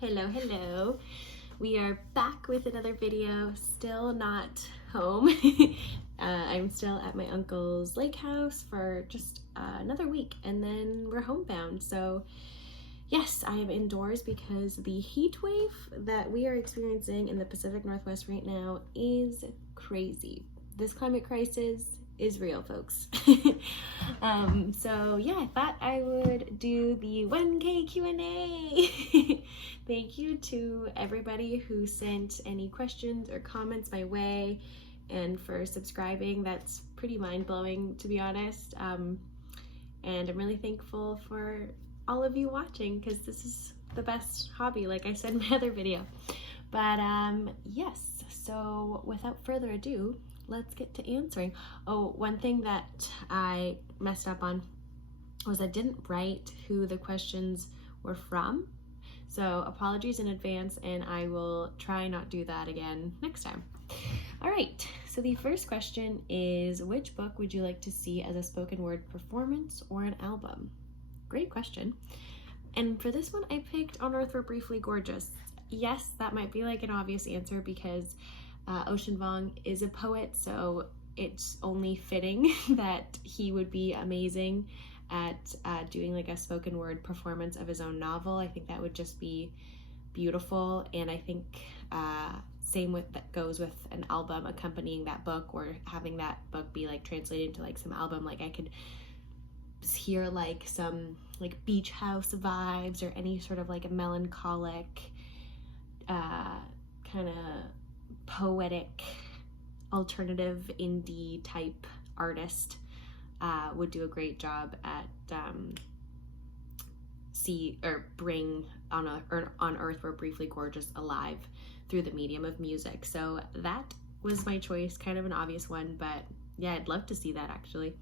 Hello. We are back with another video, still not home. I'm still at my uncle's lake house for just another week and then we're homebound. So yes, I am indoors because the heat wave that we are experiencing in the Pacific Northwest right now is crazy. This climate crisis is real, folks. So yeah, I thought I would do the 1K Q&A. Thank you to everybody who sent any questions or comments my way and for subscribing. That's pretty mind-blowing, to be honest. And I'm really thankful for all of you watching because this is the best hobby, like I said in my other video. But yes, so without further ado, let's get to answering. Oh, one thing that I messed up on was I didn't write who the questions were from. So apologies in advance, and I will try not do that again next time. All right, so the first question is, which book would you like to see as a spoken word performance or an album? Great question. And for this one, I picked On Earth We're Briefly Gorgeous. Yes, that might be like an obvious answer because Ocean Vuong is a poet, so it's only fitting that he would be amazing at doing like a spoken word performance of his own novel. I think that would just be beautiful, and I think same with that goes with an album accompanying that book, or having that book be like translated into like some album. Like I could hear like some like beach house vibes or any sort of like a melancholic kind of poetic alternative indie type artist would do a great job at bring On Earth We're Briefly Gorgeous alive through the medium of music. So that was my choice, kind of an obvious one, but yeah, I'd love to see that actually.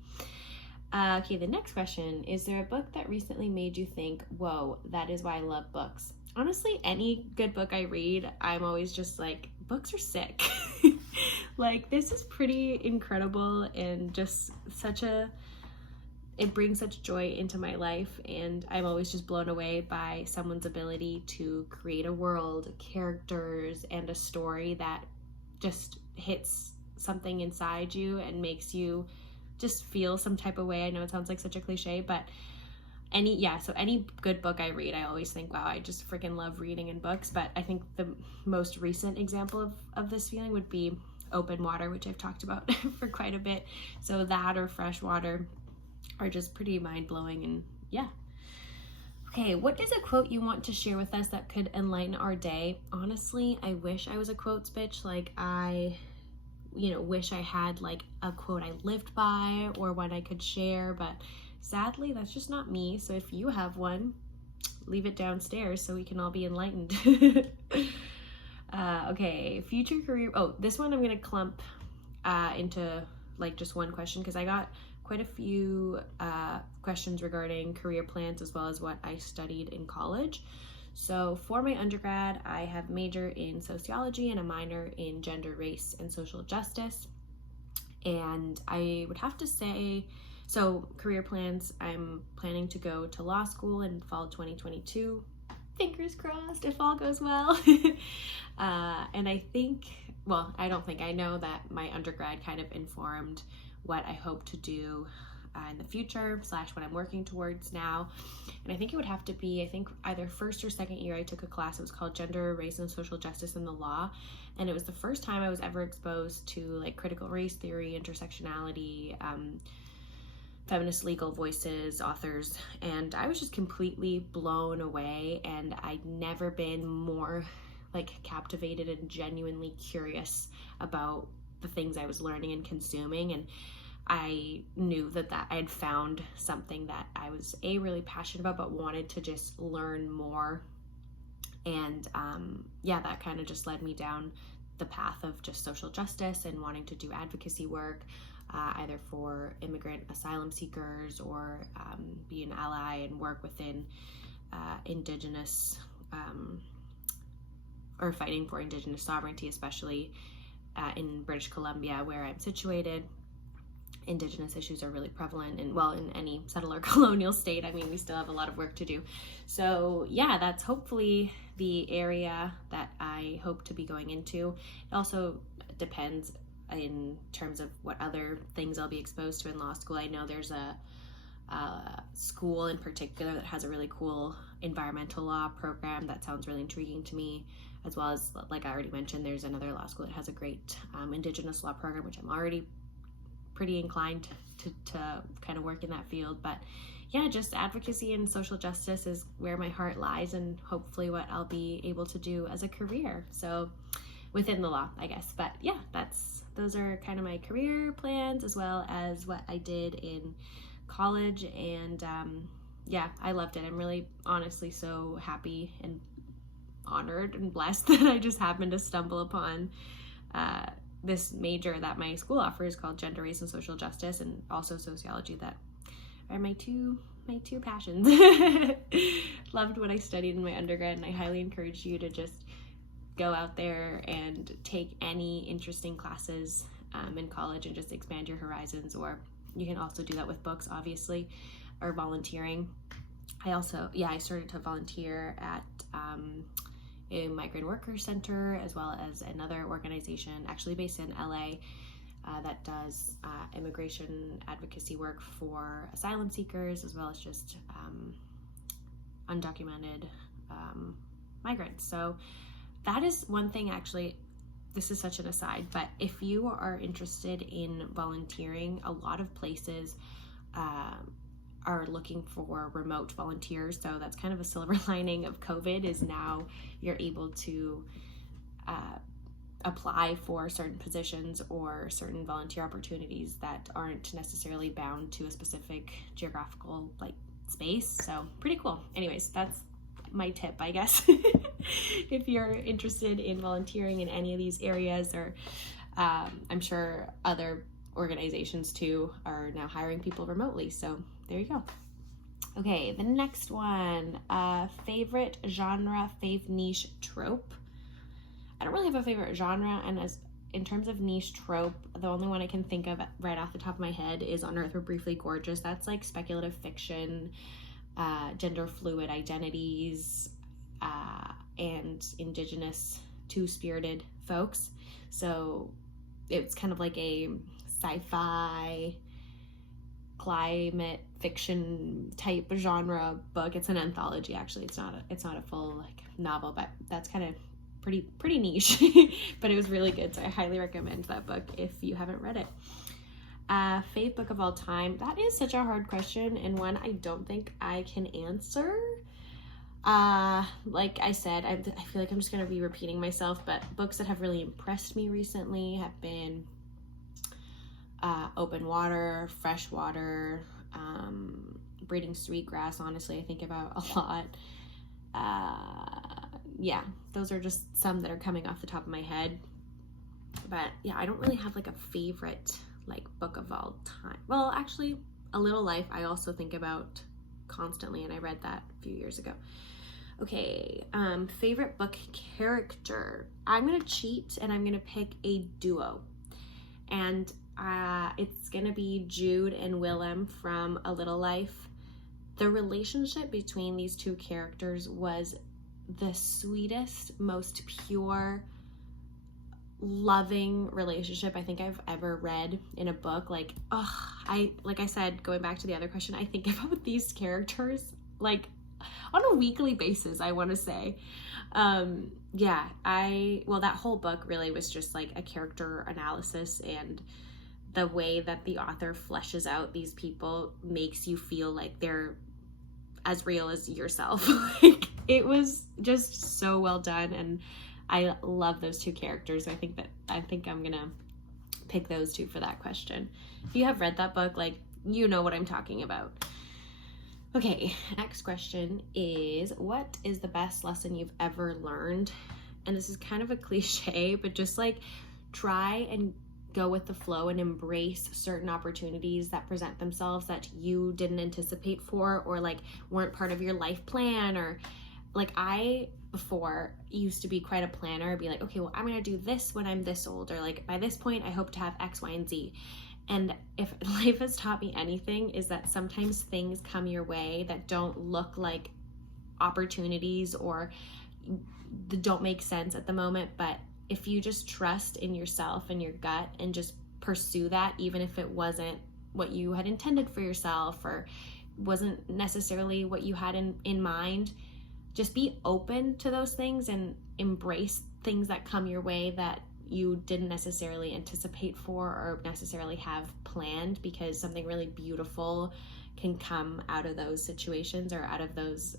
Okay, the next question, is there a book that recently made you think, whoa, that is why I love books? Honestly, any good book I read, I'm always just like, books are sick. Like, this is pretty incredible and just it brings such joy into my life, and I'm always just blown away by someone's ability to create a world, characters, and a story that just hits something inside you and makes you just feel some type of way. I know it sounds like such a cliche, but any good book I read, I always think, wow, I just freaking love reading in books. But I think the most recent example of this feeling would be Open Water, which I've talked about for quite a bit. So that or Fresh Water are just pretty mind-blowing, and yeah. Okay, what is a quote you want to share with us that could enlighten our day? Honestly, I wish I was a quotes bitch. Like I wish I had like a quote I lived by or one I could share, but sadly that's just not me. So if you have one, leave it downstairs so we can all be enlightened. Okay, future career. Oh, this one I'm gonna clump into like just one question because I got quite a few questions regarding career plans as well as what I studied in college. So for my undergrad, I have a major in sociology and a minor in gender, race, and social justice. And I would have to say, so career plans, I'm planning to go to law school in fall 2022. Fingers crossed if all goes well. And I know that my undergrad kind of informed what I hope to do in the future / what I'm working towards now. And I think it would have to be, either first or second year I took a class. It was called Gender, Race, and Social Justice in the Law. And it was the first time I was ever exposed to like critical race theory, intersectionality, feminist legal voices, authors, and I was just completely blown away. And I'd never been more like captivated and genuinely curious about the things I was learning and consuming. And I knew that I had found something that I was really passionate about, but wanted to just learn more. And that kind of just led me down the path of just social justice and wanting to do advocacy work, either for immigrant asylum seekers or be an ally and work within Indigenous or fighting for Indigenous sovereignty, especially in British Columbia, where I'm situated. Indigenous issues are really prevalent in, well, in any settler colonial state. I mean, we still have a lot of work to do. So yeah, that's hopefully the area that I hope to be going into. It also depends in terms of what other things I'll be exposed to in law school. I know there's a school in particular that has a really cool environmental law program that sounds really intriguing to me, as well as, like I already mentioned, there's another law school that has a great Indigenous law program, which I'm already pretty inclined to kind of work in that field. But yeah, just advocacy and social justice is where my heart lies, and hopefully what I'll be able to do as a career. So within the law, I guess. But yeah, those are kind of my career plans, as well as what I did in college. And yeah, I loved it. I'm really honestly so happy and honored and blessed that I just happened to stumble upon this major that my school offers called Gender, Race, and Social Justice, and also sociology. That are my two passions. Loved what I studied in my undergrad, and I highly encourage you to just go out there and take any interesting classes in college and just expand your horizons. Or you can also do that with books, obviously, or volunteering. I started to volunteer at a migrant worker center, as well as another organization actually based in LA that does immigration advocacy work for asylum seekers, as well as just undocumented migrants. So that is one thing. Actually, this is such an aside, but if you are interested in volunteering, a lot of places are looking for remote volunteers. So that's kind of a silver lining of COVID, is now you're able to apply for certain positions or certain volunteer opportunities that aren't necessarily bound to a specific geographical space. So pretty cool. Anyways, that's my tip, I guess. If you're interested in volunteering in any of these areas, or I'm sure other organizations too are now hiring people remotely. So there you go. Okay, the next one, favorite genre, niche trope. I don't really have a favorite genre, and in terms of niche trope, the only one I can think of right off the top of my head is On Earth We're Briefly Gorgeous. That's like speculative fiction, gender fluid identities, and Indigenous two-spirited folks. So it's kind of like a sci-fi climate fiction type genre book. It's an anthology, actually. It's not a full novel, but that's kind of pretty niche. But it was really good, so I highly recommend that book if you haven't read it. Fave book of all time. That is such a hard question, and one I don't think I can answer. Like I said, I feel like I'm just gonna be repeating myself, but books that have really impressed me recently have been Open Water, Fresh Water, Breeding Sweetgrass. Honestly, I think about a lot. Yeah, those are just some that are coming off the top of my head. But yeah, I don't really have like a favorite book of all time. Well, actually, A Little Life I also think about constantly, and I read that a few years ago. Okay, favorite book character. I'm gonna cheat and I'm gonna pick a duo, and it's gonna be Jude and Willem from A Little Life. The relationship between these two characters was the sweetest, most pure, loving relationship I think I've ever read in a book. Like I said, going back to the other question, I think about these characters on a weekly basis, I want to say. That whole book really was just like a character analysis, and the way that the author fleshes out these people makes you feel like they're as real as yourself. It was just so well done, and I love those two characters. I think I'm gonna pick those two for that question. If you have read that book, you know what I'm talking about. Okay, next question is, what is the best lesson you've ever learned? And this is kind of a cliche, but just try and go with the flow and embrace certain opportunities that present themselves that you didn't anticipate for, or weren't part of your life plan. Or I before used to be quite a planner. I'd be okay, well, I'm gonna do this when I'm this old, or by this point I hope to have X, Y, and Z. And if life has taught me anything, is that sometimes things come your way that don't look like opportunities or don't make sense at the moment. But if you just trust in yourself and your gut and just pursue that, even if it wasn't what you had intended for yourself or wasn't necessarily what you had in mind, just be open to those things and embrace things that come your way that you didn't necessarily anticipate for or necessarily have planned, because something really beautiful can come out of those situations or out of those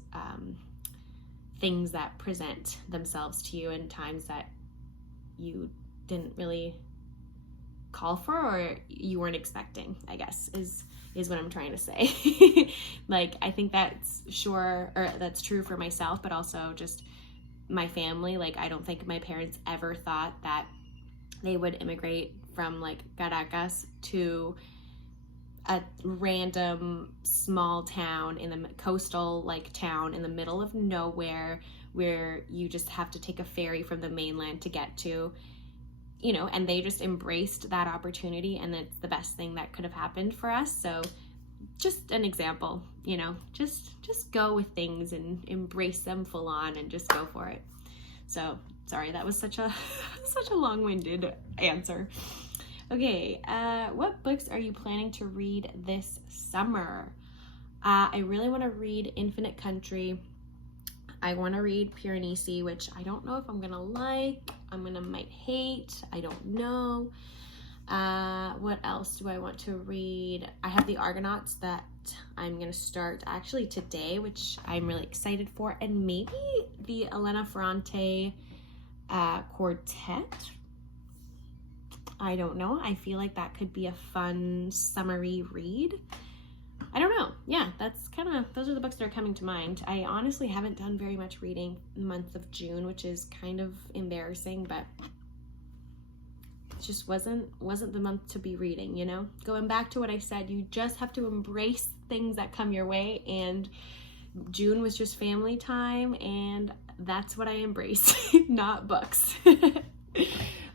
things that present themselves to you in times that you didn't really call for or you weren't expecting, I guess, is what I'm trying to say. Like, I think that's that's true for myself, but also just my family. Like, I don't think my parents ever thought that they would immigrate from like Caracas to a random small town in the coastal like town in the middle of nowhere where you just have to take a ferry from the mainland to get to, you know, and they just embraced that opportunity, and it's the best thing that could have happened for us. So just an example, you know, just go with things and embrace them full on and just go for it. So sorry, that was such a long-winded answer. Okay, what books are you planning to read this summer? I really want to read Infinite Country. I want to read Piranesi, which I don't know if I'm gonna like. Might hate. I don't know. What else do I want to read? I have the Argonauts that I'm gonna start actually today, which I'm really excited for, and maybe the Elena Ferrante Quartet. I don't know. I feel like that could be a fun summery read. I don't know. Yeah, those are the books that are coming to mind. I honestly haven't done very much reading in the month of June, which is kind of embarrassing, but it just wasn't the month to be reading, you know? Going back to what I said, you just have to embrace things that come your way, and June was just family time, and that's what I embrace, not books.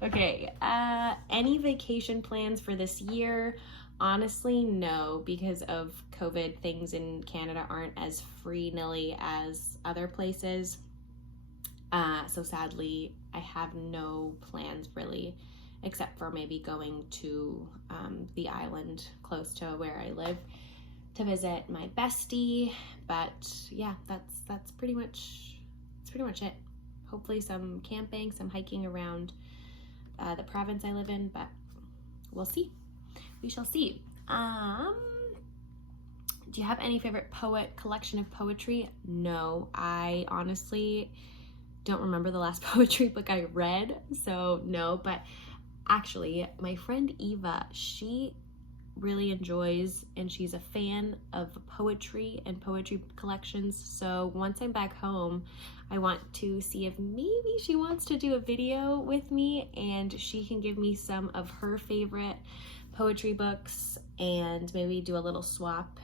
Okay, any vacation plans for this year? Honestly, no, because of COVID, things in Canada aren't as free-nilly as other places. So sadly, I have no plans really, except for maybe going to the island close to where I live to visit my bestie. But yeah, that's pretty much it. Hopefully some camping, some hiking around the province I live in, but we'll see. We shall see. Do you have any favorite collection of poetry? No, I honestly don't remember the last poetry book I read, so no. But actually, my friend Eva, she really enjoys and she's a fan of poetry and poetry collections. So once I'm back home, I want to see if maybe she wants to do a video with me and she can give me some of her favorite poetry books and maybe do a little swap,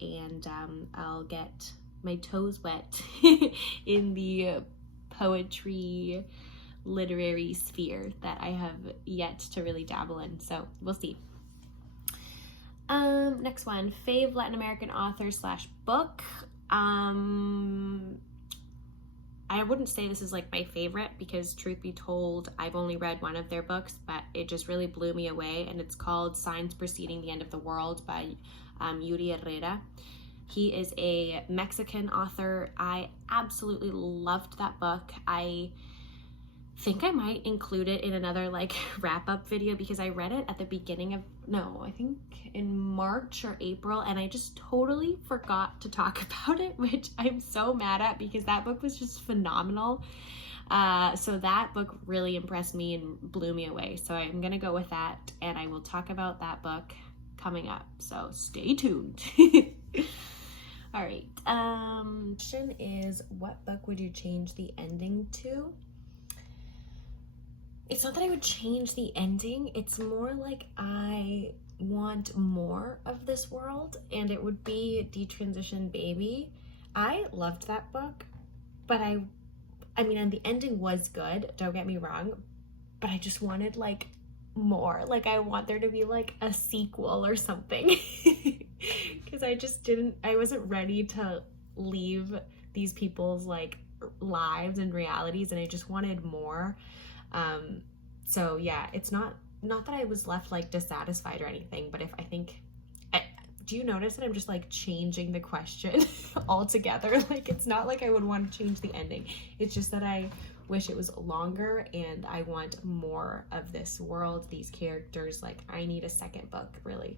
and I'll get my toes wet in the poetry literary sphere that I have yet to really dabble in. So we'll see. Next one, fave Latin American author / book. I wouldn't say this is like my favorite, because truth be told, I've only read one of their books, but it just really blew me away, and it's called Signs Preceding the End of the World by Yuri Herrera. He is a Mexican author. I absolutely loved that book. I think I might include it in another like wrap-up video, because I read it at the beginning of, I think in March or April, and I just totally forgot to talk about it, which I'm so mad at, because that book was just phenomenal. So that book really impressed me and blew me away. So I'm gonna go with that, and I will talk about that book coming up. So stay tuned. All right. Question is, what book would you change the ending to? It's not that I would change the ending. It's more like I want more of this world, and it would be Detransition Baby. I loved that book, but I mean, and the ending was good, don't get me wrong, but I just wanted like more. Like, I want there to be like a sequel or something. Because I wasn't ready to leave these people's like lives and realities, and I just wanted more. So yeah, it's not that I was left like dissatisfied or anything, but do you notice that I'm just like changing the question altogether? Like, it's not like I would want to change the ending. It's just that I wish it was longer and I want more of this world, these characters. Like, I need a second book, really.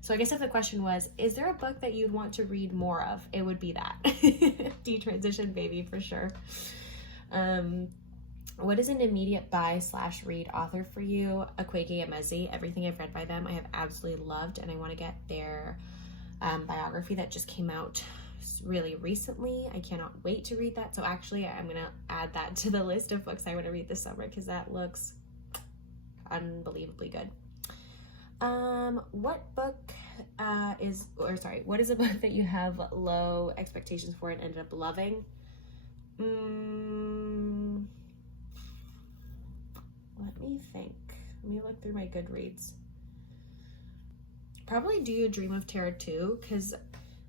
So I guess if the question was, is there a book that you'd want to read more of? It would be that. Detransition baby, for sure. What is an immediate buy/read author for you? Akwaeke Emezi. Everything I've read by them, I have absolutely loved, and I want to get their biography that just came out really recently. I cannot wait to read that. So actually, I'm going to add that to the list of books I want to read this summer, because that looks unbelievably good. What is a book that you have low expectations for and ended up loving? Let me think. Let me look through my Goodreads. Probably Do You Dream of Terror 2, because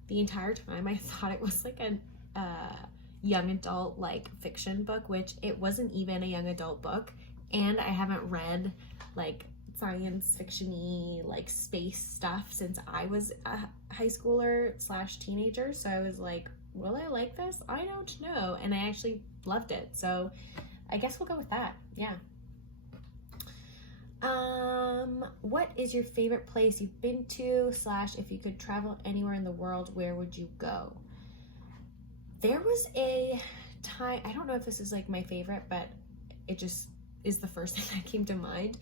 the entire time I thought it was like a young adult like fiction book, which it wasn't even a young adult book, and I haven't read like science fiction-y like space stuff since I was a high schooler / teenager. So I was like, will I like this? I don't know. And I actually loved it. So I guess we'll go with that. Yeah. What is your favorite place you've been to / if you could travel anywhere in the world, where would you go? There was a time, I don't know if this is like my favorite, but it just is the first thing that came to mind.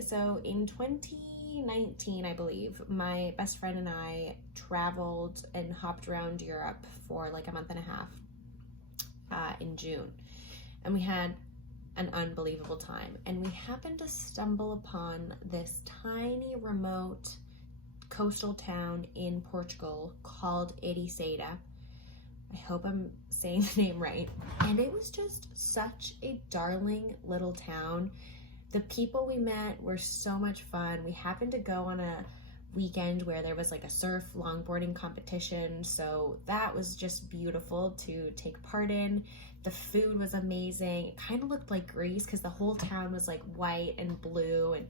So in 2019, I believe, my best friend and I traveled and hopped around Europe for like a month and a half in June. And we had an unbelievable time. And we happened to stumble upon this tiny, remote coastal town in Portugal called Ericeira. I hope I'm saying the name right. And it was just such a darling little town. The people we met were so much fun. We happened to go on a weekend where there was like a surf longboarding competition, so that was just beautiful to take part in. The food was amazing. It kind of looked like Greece because the whole town was like white and blue, and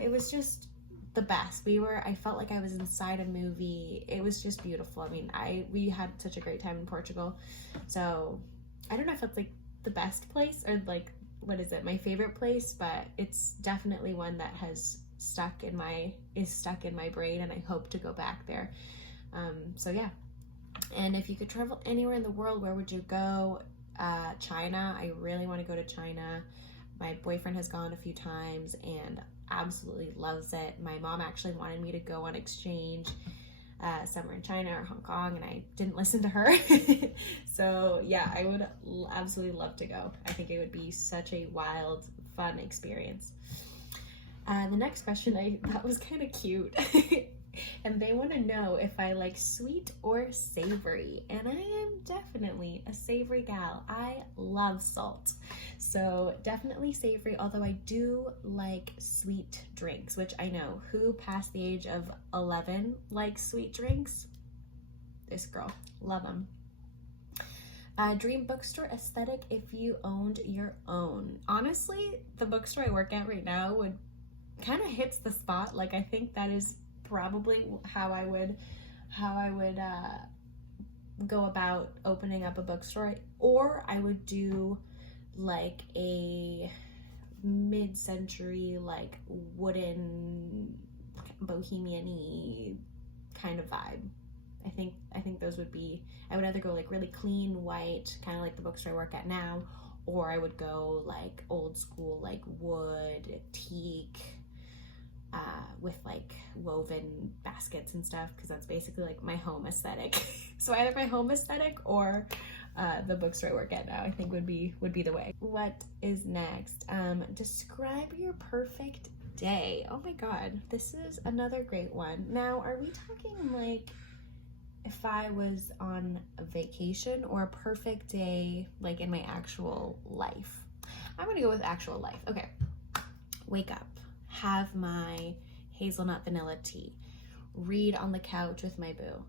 it was just the best. I felt like I was inside a movie. It was just beautiful. I mean, we had such a great time in Portugal. So I don't know if it's like the best place or like, what is it, my favorite place, but it's definitely one that is stuck in my brain, and I hope to go back there. So yeah. And if you could travel anywhere in the world, where would you go? China. I really want to go to China. My boyfriend has gone a few times and absolutely loves it. My mom actually wanted me to go on exchange somewhere in China or Hong Kong, and I didn't listen to her. So yeah, I would absolutely love to go. I think it would be such a wild, fun experience. The next question I thought was kind of cute. And they want to know if I like sweet or savory. And I am definitely a savory gal. I love salt. So definitely savory, although I do like sweet drinks, which I know who past the age of 11 likes sweet drinks. This girl, love them. Dream bookstore aesthetic if you owned your own. Honestly, the bookstore I work at right now would kind of hits the spot. Like, I think that is probably how I would go about opening up a bookstore. Or I would do like a mid-century like wooden bohemian-y kind of vibe. I think those would be, I would either go like really clean white, kind of like the bookstore I work at now, or I would go like old school, like wood, teak, with like woven baskets and stuff, because that's basically like my home aesthetic. So either my home aesthetic or the bookstore I work at now, I think would be the way. What is next? Describe your perfect day. Oh my god, this is another great one. Now, are we talking like if I was on a vacation, or a perfect day like in my actual life? I'm gonna go with actual life. Okay. wake up, have my hazelnut vanilla tea, read on the couch with my boo.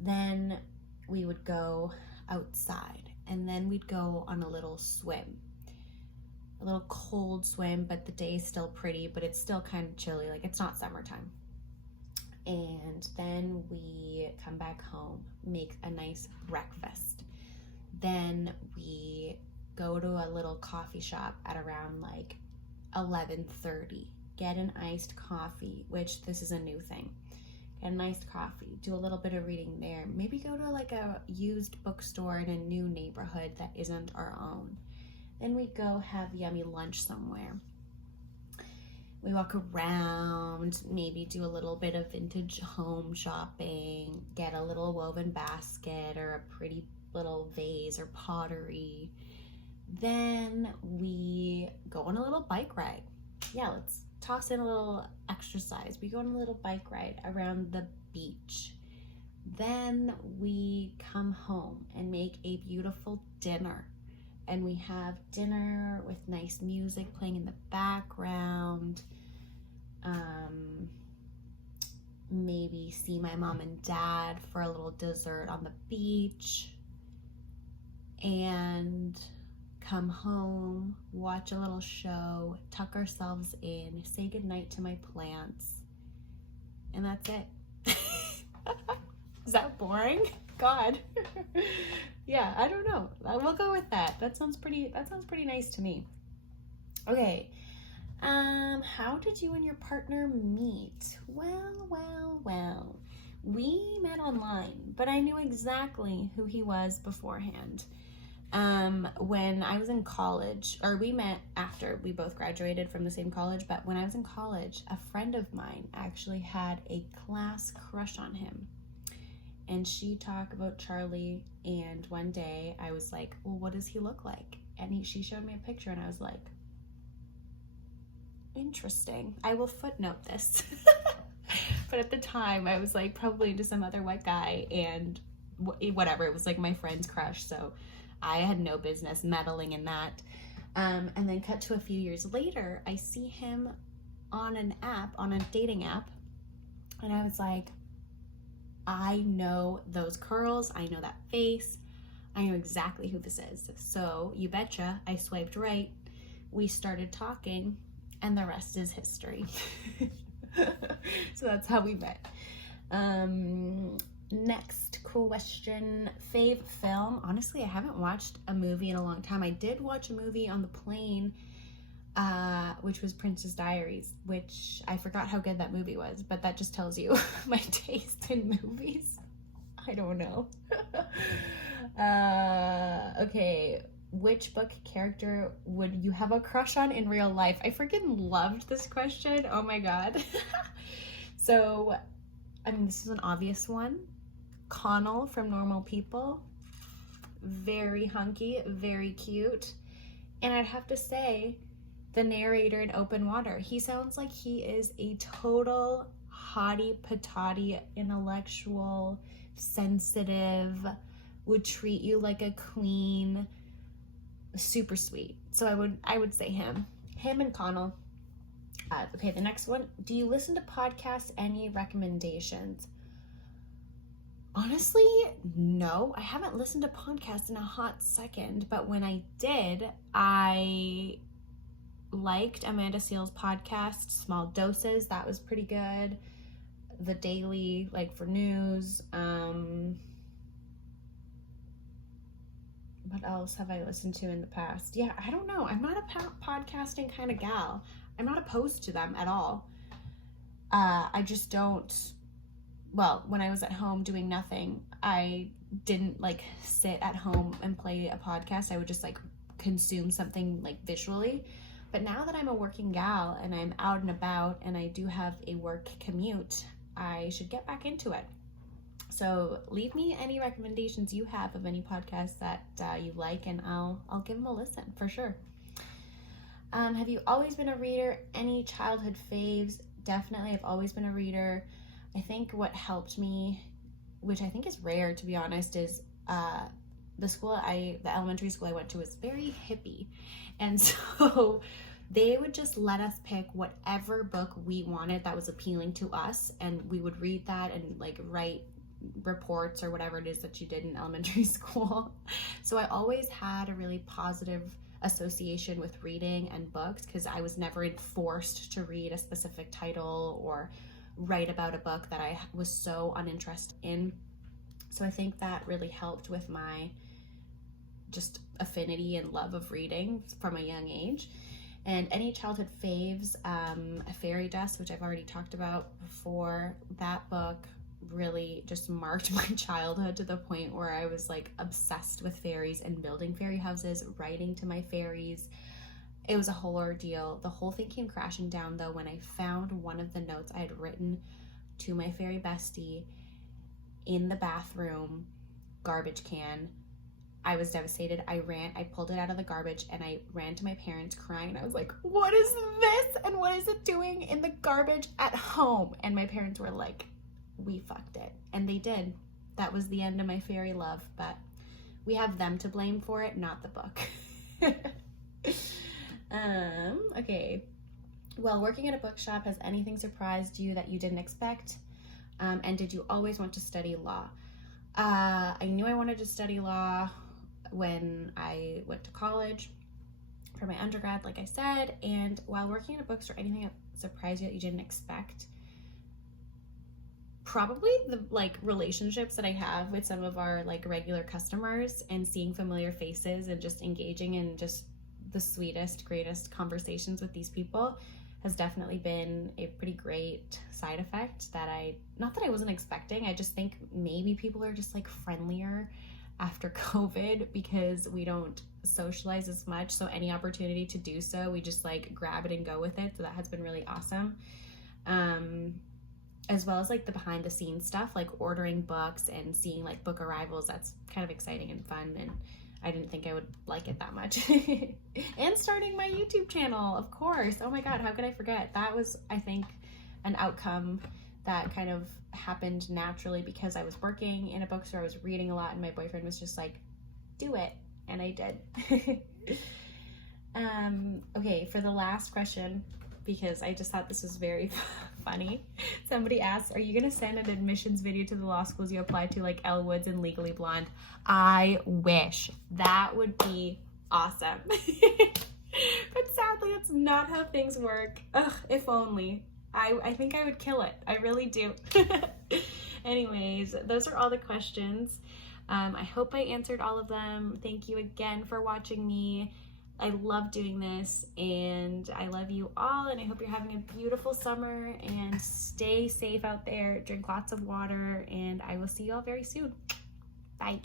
Then we would go outside, and then we'd go on a little swim, a little cold swim, but the day's still pretty, but it's still kind of chilly, like it's not summertime. And then we come back home, make a nice breakfast. Then we go to a little coffee shop at around like 11:30, get an iced coffee, which this is a new thing. Get an iced coffee, do a little bit of reading there, maybe go to like a used bookstore in a new neighborhood that isn't our own. Then we go have yummy lunch somewhere. We walk around, maybe do a little bit of vintage home shopping, get a little woven basket or a pretty little vase or pottery. Then we go on a little bike ride. Yeah, let's toss in a little exercise. We go on a little bike ride around the beach. Then we come home and make a beautiful dinner. And we have dinner with nice music playing in the background. Maybe see my mom and dad for a little dessert on the beach. And come home, watch a little show, tuck ourselves in, say goodnight to my plants. And that's it. Is that boring? God. Yeah, I don't know. We'll go with that. That sounds pretty nice to me. Okay. How did you and your partner meet? Well. We met online, but I knew exactly who he was beforehand. When I was in college, or we met after we both graduated from the same college, but when I was in college, a friend of mine actually had a class crush on him. And she talked about Charlie, and one day I was like, well, what does he look like? And she showed me a picture, and I was like, interesting. I will footnote this. But at the time, I was like probably into some other white guy, and whatever. It was like my friend's crush, so I had no business meddling in that. And then cut to a few years later, I see him on a dating app, and I was like, I know those curls, I know that face, I know exactly who this is. So you betcha, I swiped right, we started talking, and the rest is history. So that's how we met. Next question, fave film. Honestly, I haven't watched a movie in a long time. I did watch a movie on the plane, which was Princess Diaries, which I forgot how good that movie was, but that just tells you my taste in movies. I don't know. Okay, which book character would you have a crush on in real life? I freaking loved this question. Oh my god. So, I mean, this is an obvious one. Connell from Normal People. Very hunky, very cute. And I'd have to say, the narrator in Open Water. He sounds like he is a total hottie patati, intellectual, sensitive, would treat you like a queen, super sweet. So I would say him and Connell. Okay, the next one. Do you listen to podcasts? Any recommendations? Honestly, no. I haven't listened to podcasts in a hot second, but when I did, I liked Amanda Seales' podcast, Small Doses. That was pretty good. The Daily, like for news. What else have I listened to in the past? Yeah, I don't know. I'm not a podcasting kind of gal. I'm not opposed to them at all. I just don't. Well, when I was at home doing nothing, I didn't like sit at home and play a podcast. I would just like consume something like visually. But now that I'm a working gal and I'm out and about and I do have a work commute, I should get back into it. So leave me any recommendations you have of any podcasts that you like, and I'll give them a listen for sure. Have you always been a reader? Any childhood faves? Definitely, I've always been a reader. I think what helped me, which I think is rare to be honest, is the elementary school I went to was very hippie, and so they would just let us pick whatever book we wanted that was appealing to us, and we would read that and like write reports or whatever it is that you did in elementary school. So I always had a really positive association with reading and books, because I was never forced to read a specific title or write about a book that I was so uninterested in. So I think that really helped with my just affinity and love of reading from a young age. And any childhood faves, A Fairy Dust, which I've already talked about before, that book really just marked my childhood to the point where I was like obsessed with fairies and building fairy houses, writing to my fairies. It was a whole ordeal. The whole thing came crashing down though when I found one of the notes I had written to my fairy bestie in the bathroom garbage can. I was devastated. I pulled it out of the garbage and I ran to my parents crying, and I was like, what is this? And what is it doing in the garbage at home? And my parents were like, we fucked it. And they did. That was the end of my fairy love, but we have them to blame for it, not the book. Okay. While working at a bookshop, has anything surprised you that you didn't expect? And did you always want to study law? I knew I wanted to study law when I went to college for my undergrad, like I said. And while working at a bookstore, anything that surprised you that you didn't expect? Probably the like relationships that I have with some of our like regular customers, and seeing familiar faces and just engaging in just the sweetest, greatest conversations with these people has definitely been a pretty great side effect that not that I wasn't expecting. I just think maybe people are just like friendlier after COVID because we don't socialize as much. So any opportunity to do so, we just like grab it and go with it. So that has been really awesome. As well as like the behind the scenes stuff, like ordering books and seeing like book arrivals. That's kind of exciting and fun, and I didn't think I would like it that much. And starting my YouTube channel, of course. Oh my God, how could I forget? That was, I think, an outcome that kind of happened naturally because I was working in a bookstore, I was reading a lot, and my boyfriend was just like, do it. And I did. Okay, for the last question, because I just thought this was very funny. Somebody asked, are you gonna send an admissions video to the law schools you applied to, like Elle Woods and Legally Blonde? I wish. That would be awesome. But sadly, that's not how things work. Ugh, if only. I think I would kill it. I really do. Anyways, those are all the questions. I hope I answered all of them. Thank you again for watching me. I love doing this, and I love you all, and I hope you're having a beautiful summer, and stay safe out there, drink lots of water, and I will see you all very soon. Bye.